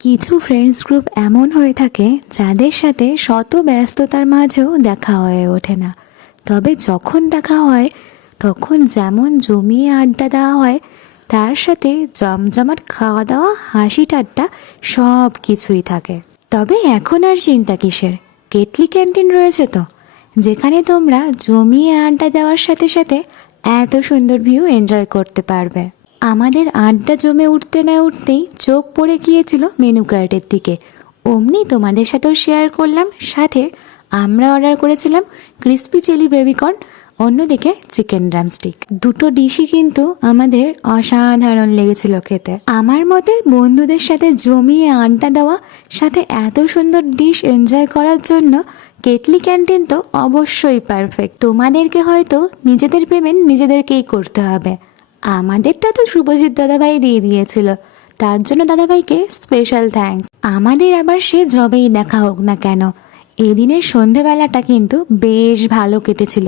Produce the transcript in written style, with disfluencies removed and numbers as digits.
কিছু friends group এমন হয়ে থাকে যাদের সাথে শত ব্যস্ততার মাঝেও দেখা হয়ে ওঠে না, তবে যখন দেখা হয় তখন যেমন জমিয়ে আড্ডা দেওয়া হয়, তার সাথে জমজমাট খাওয়া দাওয়া, হাসি ঠাট্টা সব কিছুই থাকে। তবে এখন আর চিন্তা কিসের, কেটলি ক্যান্টিন রয়েছে তো, যেখানে তোমরা জমিয়ে আড্ডা দেওয়ার সাথে সাথে এত সুন্দর ভিউ এনজয় করতে পারবে। আমাদের আড্ডা জমে উঠতে না উঠতেই চোখ পড়ে গিয়েছিল মেনু কার্ডের দিকে, অমনি তোমাদের সাথেও শেয়ার করলাম। সাথে আমরা অর্ডার করেছিলাম ক্রিস্পি চিলি বেবিকর্ন, অন্যদিকে চিকেন ড্রামস্টিক। দুটো ডিশই কিন্তু আমাদের অসাধারণ লেগেছিল খেতে। আমার মতে বন্ধুদের সাথে জমিয়ে আড্ডা দেওয়া, সাথে এত সুন্দর ডিশ এনজয় করার জন্য কেটলি ক্যান্টিন তো অবশ্যই পারফেক্ট। তোমাদেরকে হয়তো নিজেদের পেমেন্ট নিজেদেরকেই করতে হবে, আমাদেরটা তো শুভজিৎ দাদাভাই দিয়ে দিয়েছিল, তার জন্য দাদাভাইকে স্পেশাল থ্যাঙ্কস। আমাদের আবার সে যবেই দেখা হোক না কেন, এদিনের সন্ধেবেলাটা কিন্তু বেশ ভালো কেটেছিল।